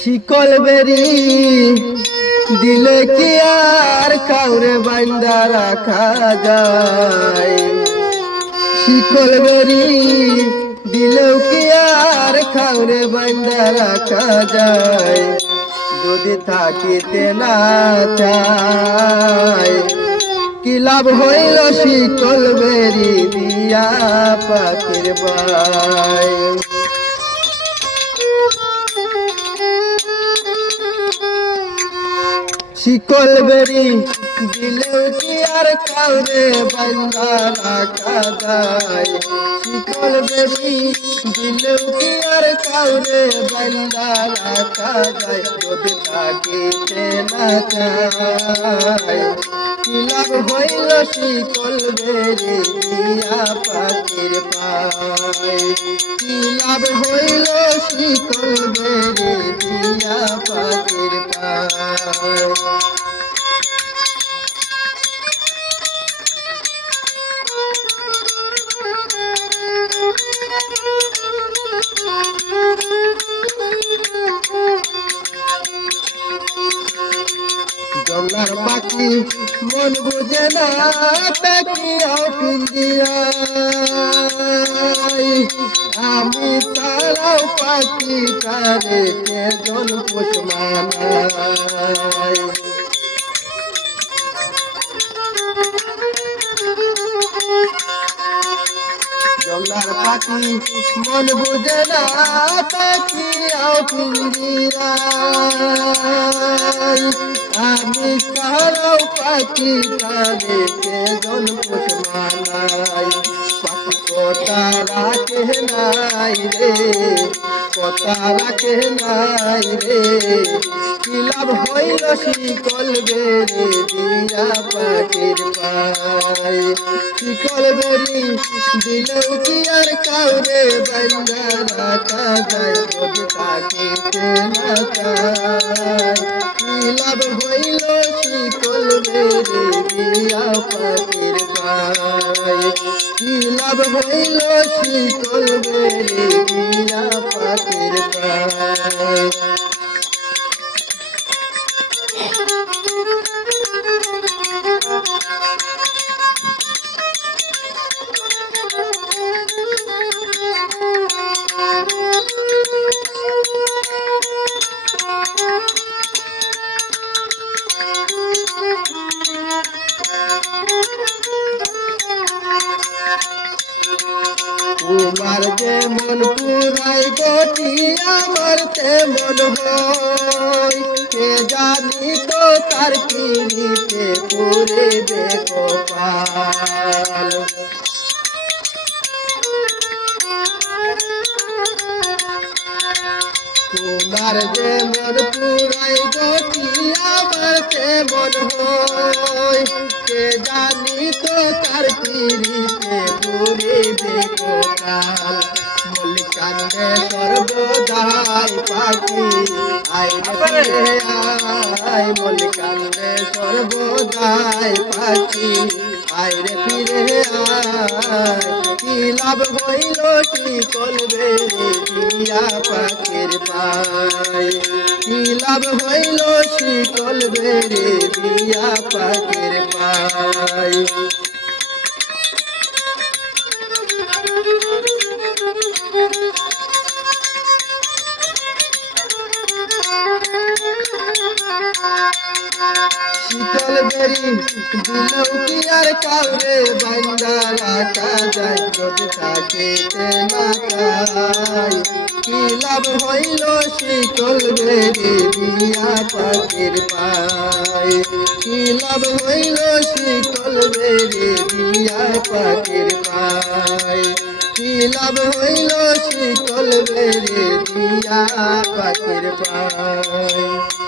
শিকল বেরি দিলে কি আর কাউরে বান্দা রাখা যায়। শিকল বেরি দিলেও কি আর কাউরে বান্দা রাখা যায়। যদি থাকিতে না চায় কি লাভ হইল শিকল বেরি দিয়া পাখির বাই। শিকল বেরি দিলেও কি আর কাউরে বান্দা রাখা যায়। শিকল বেরি দিলেও কি আর কাউরে বান্দা রাখা যায়। যদি থাকিতে না চায় কি লাভ হইল শিকল বেরি দিয়া পাখির পায়। কি লাভ হইল শিকল বেরি দিয়া পাখির পায়। জঙ্গলার পাখি মন বুঝে না তাকিয়াও পিঞ্জিরায়। আমি তারাও পাখি কারে কেজন পোষ মানায়। জঙ্গলার পাখি মন বুঝে না তাকিয়াও পিঞ্জিরায়। আমি তারাও পাখি কারে কেজন পোষ মানায়। পাখি কথা রাখে নাই রে, কথা রাখে নাই রে। কি লাভ হইল শিকল বেরি দিয়া পাখির পায়। শিকল বেরি দিলেও কি আর কাউরে বান্দা রাখা যায়। যদি থাকিতে না চায় কি লাভ হইল শিকল বেরি দিয়া পাখির পায়। কি লাভ হইল শিকল বেরি দিয়া পাখির পায়। তোমার যেমন পুরাই গতি আমার তেমন হয়। কে জানি তো তার পিড়িতে পুরে দেখো পাল। তোমার যেমন পুরাই গতি আমার তেমন হয়। কে জানি তো তার পিড়িতে পুরে দেখো কাল। মল্লিকান্দে সর্বদাই পাখি আইরে আয়। মল্লিকান্দে সর্বদাই পাখি আইরে ফিরে আয়। কি লাভ হইল শিকল বেরি দিয়া পাখির পায়। কি লাভ হইল শিকল বেরি দিয়া পাখির পায়। শিকল বেরি দিলেও কি আর কাউরে বান্দা রাখা যায়। যদি থাকিতে না চায় কি লাভ হইল শিকল বেরি দিয়া পাখির পায়। কি লাভ হইল শিকল বেরি দিয়া পাখির পায়। কি লাভ হইল শিকল বেরি দিয়া পাখির পায়।